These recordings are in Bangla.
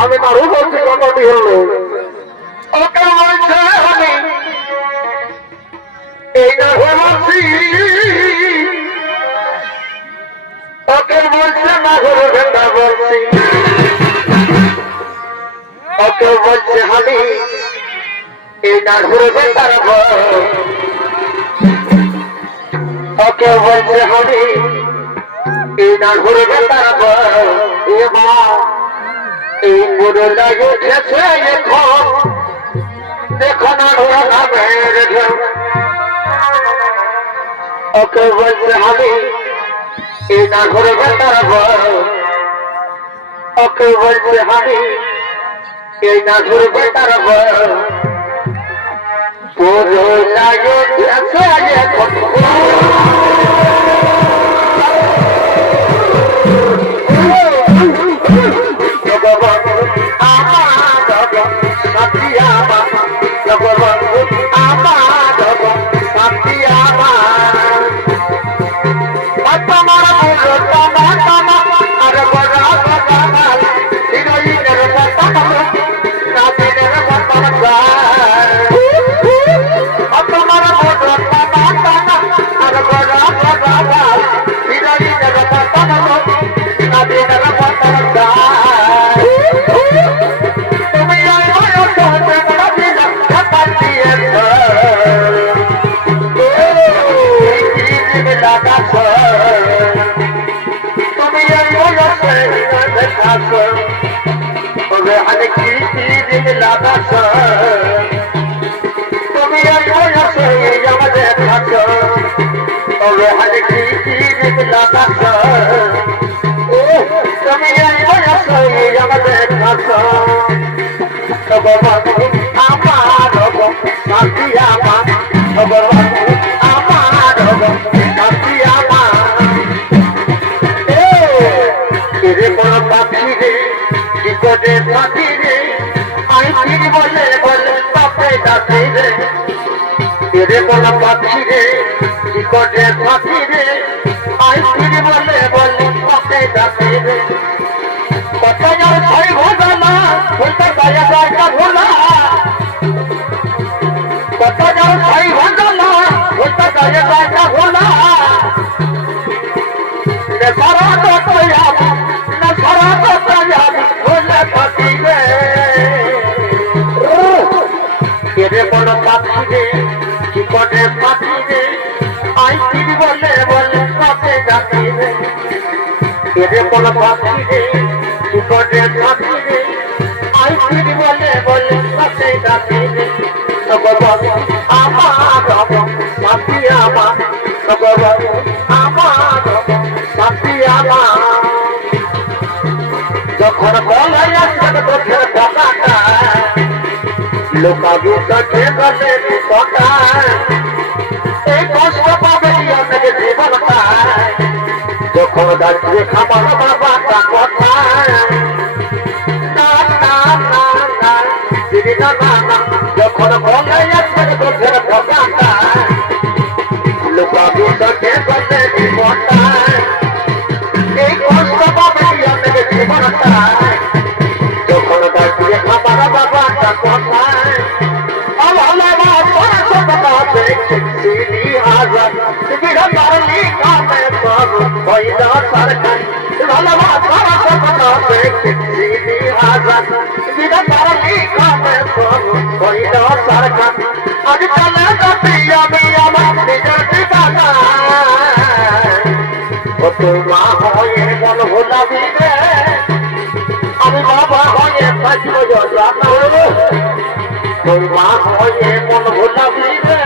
আমি তারও বলছি কথাটি হলো ওকে বলছে আমি এই না বলছি ওকে বলছে না হলো ভেন্ডা বলছি ওকে বলছে আমি এই না ঘুরে ভেন্ডার ওকে বলছে আমি এই না ঘুরে ভেন্ডার এ মা এই পুরো লাগে উঠেছে এখন দেখো না ঘোরা মেরে ঢেউ ওকে বলছে আমি এই না ঘুরে ভেন্ডার ওকে বলছে আমি এই না ঘুরে ভেন্ডার পুরো লাগে উঠেছে এখন পাখি রে কি করে পাখি রে আইসির বলে বলে পাখি ডাকে রে কত যার ছয় ভোলা বলতে দয়া দয়া ভোলা কত যার ছয় ভোলা বলতে দয়া দয়া ভোলা সারা কত যাবি না সারা কত যাবি বলে পাখি রে এরে বড় পাখি রে কি করে পাখি রে আইসির বলে বলে পাখি ডাকে রে এরে বড় পাখি রে কি করে পাখি রে আইসির বলে বলে পাখি ডাকে রে আমার পাখি আমার আমার পাখি আমার যখন বলাই আসবে তোকে কথাটা লোকাবি কাছে গলে কথা এই কষ্ট পাবে অনেক জীবনটা যখন দাঁড়িয়ে খাবার বাবাটা কথা না না না না দিদি না না না যখন বলাই আসবে তোদের কথাটা লোকাবি কাছে গলে কথা এই কষ্ট পাবে অনেক জীবনটা যখন দাঁড়িয়ে খাবার বাবাটা কথা মা হয়ে মন ভোলাবি রে আমি বাবা হয়ে থাকবো মা হয়ে মন ভোলাবি রে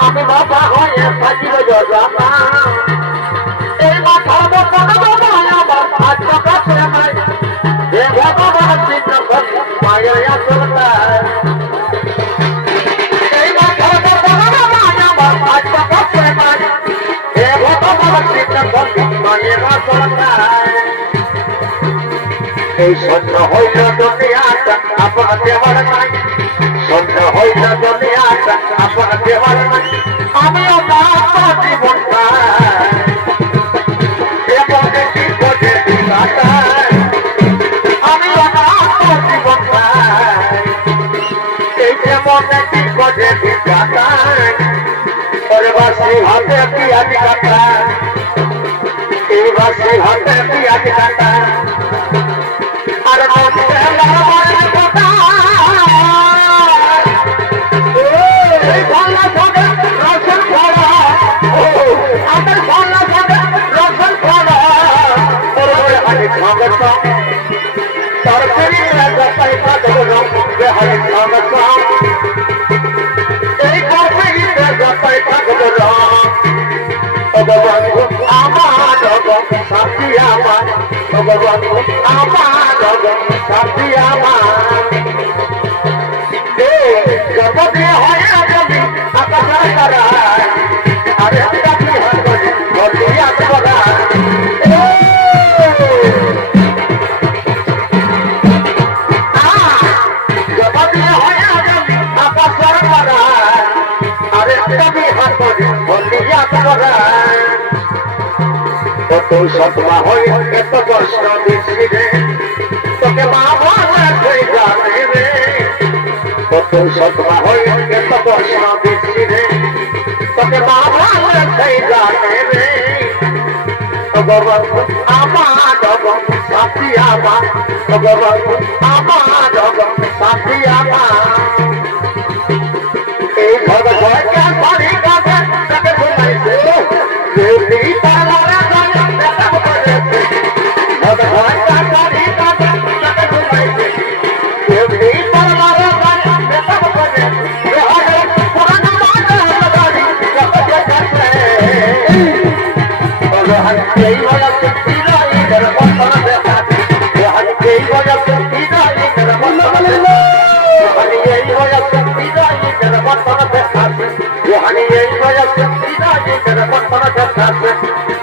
আমি বাবা হয়ে থাকিব জানা এই মাথার বড় বাবা আমার আজ কাছে নাই হে ভগবান চিন্তা করি মায়া আসলতা এই মাথার বড় বাবা আমার আজ কাছে নাই হে ভগবান চিন্তা করি মায়া আসলতা এই সহ্য হইল দুনিয়াটা আপন দেওয়ার নাই, সহ্য হইল দুনিয়াটা আপন দেওয়ার নাই। আমিও না জীবনটা এমনে বিপদে কাটাই, আমিও না জীবনটা এই যেমনে বিপদে কাটাই। ওরে বাসি হাতে পিয়াজ কাটা, এই বাসি হাতে পিয়াজ কাটা আর মধ্যে লড়াই কথা। এই ভালো থাকে রসুন ফলা, আমার ভালো থাকে রসুন ফলা। ওরে হানি খাগত তার ফেরিয়ে যাই পাগল রে হানি খাগত এই ফেরিয়ে যাই পাগল ভগবান আমার সাথী আমার, ভগবান আমার সাথী আমার। জগতে হয় যদি আকাশ করায় আরে সাথী হয় জগতে হয় যদি আকাশ করায় আরে সাথী হয় করায়। কত সৎমা হয়ে এত কষ্ট দিচ্ছি রে তোকে মা বাবা জানে রে, কত সৎমা হয়ে এত কষ্ট দিচ্ছি রে তোকে মা বাবা জানে রে। ভগবান আমার সাথী আমার, ভগবান আমার সাথী আমার। এই ভগবানকে বাড়ি কাছে তাকে ঘুমাইছে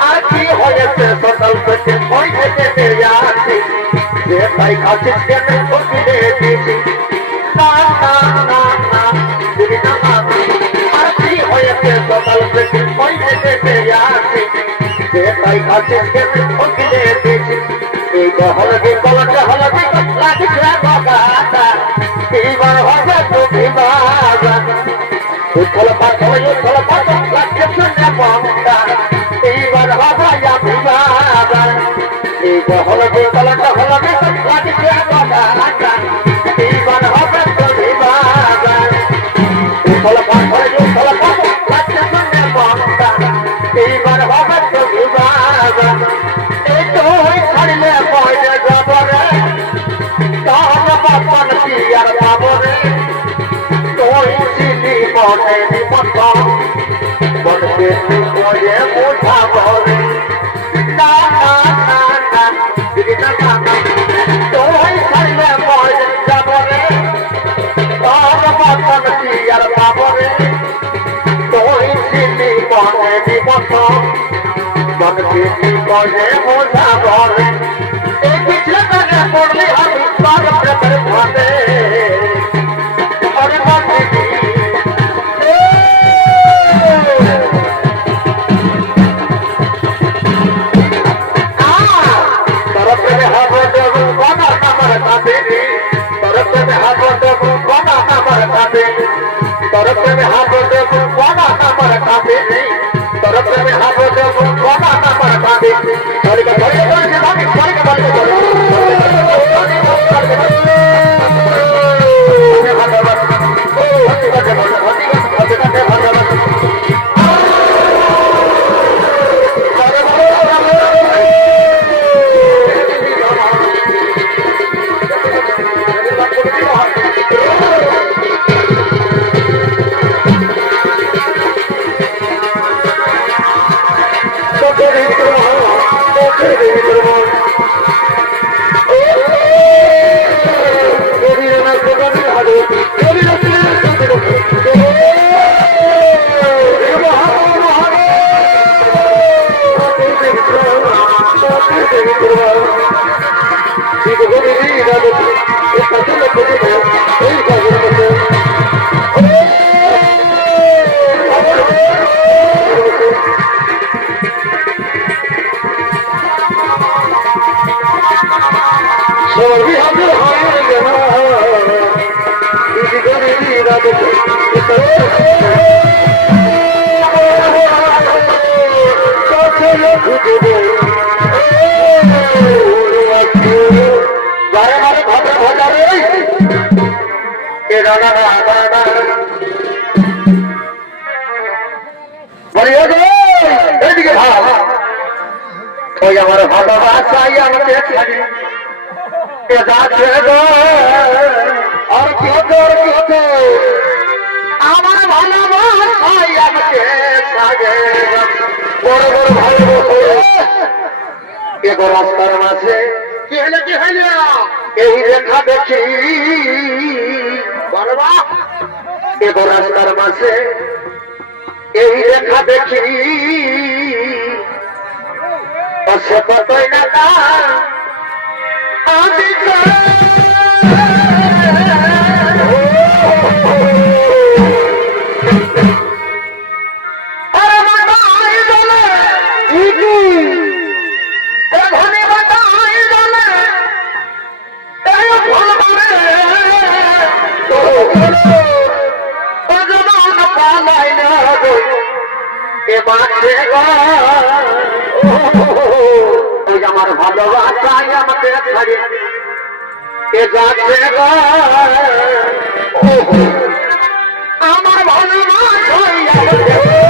আর কি হয়েছে সকাল থেকে ওই থেকে বেরিয়ে আসি যে তাই কাছে কেন ঠকিয়ে দিয়েছি। না না না না দিদি না মামি, আর কি হয়েছে সকাল থেকে ওই থেকে বেরিয়ে আসি যে তাই কাছে কেন ঠকিয়ে দিয়েছি। এই হলদি কলকে হলদি লাগছে বাগাটা এইবার হবে তুমি বাবা উঠল পাথর উঠল পাথর লাগছে শুনে বন্ধা এইবার হবে আমি বাবা। এই হলদি কলকে হলদি লাগছে বাগাটা এইবার হবে তুমি বাবা উঠল পাথর উঠল পাথর লাগছে শুনে বন্ধা এইবার হবে তুমি বাবা। এই তো ছাড়লে পয়সা যাব রে তাহলে বাপন কি আর পাব রে তুই চিনি মনে নিমত মনকে করে বোঝাব রে। না না না না দিদি না না তুই ছাড়লে পয়সা যাব রে তাহলে বাপন কি আর পাব রে তুই চিনি মনে নিমত মনকে করে বোঝাব রে। এই পিছলে কানে পড়লে আমি তার প্রেমের ভাবে আরে বাকি তোর প্রেমে হাবো দেবো বাবা আমার কাছে তোর প্রেমে হাবো দেবো বাবা আমার কাছে তোর প্রেমে হাবো দেবো বাবা আমার কাছে তোর প্রেমে হাবো দেবো বাবা আমার কাছে। ধরে ধরে ধরে আমি ধরে ধরে ধরে এদিকে ভাব ওই আমার ভালোবাসাই আমাকে ছাড়ি যাচ্ছে গো আর কত আমার ভালোবাসাই আমাকে ছাড়ে বড় বড় ভালোবাসে এগো রাস্তার মাঝে কি হইল এই রেখা দেখি বলবা এগো রাস্তার মাঝে এই রেখা দেখি সে কতই না আমি আমার ভালোবাসাই আমাকে ছাড়ি এ যাচ্ছে গো আমার ভালোবাসাই আমাকে